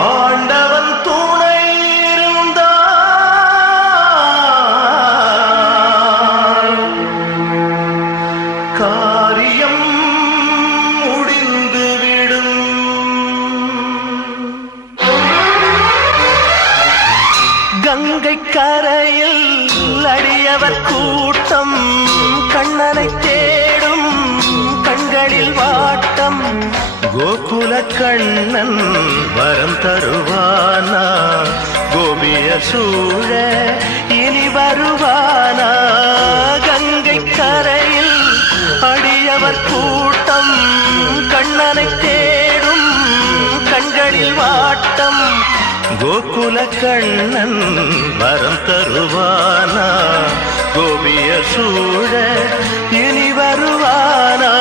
ஆண்டவன் துணை இருந்தால் காரியம் முடிந்துவிடும். கங்கை கரையில் அடியவர் கூட்டம் கண்ணனை தேடும் கண்களில் வாட்டம். கோகுல கண்ணன் வரம் தருவானா? கோபிய சூழ இனி வருவானா? கங்கை கரையில் அடியவர் கூட்டம் கண்ணனை தேடும் கண்களில் வாட்டம். கோகுல கண்ணன் வரம் தருவானா? கோபிய சூழ இனி வருவானா?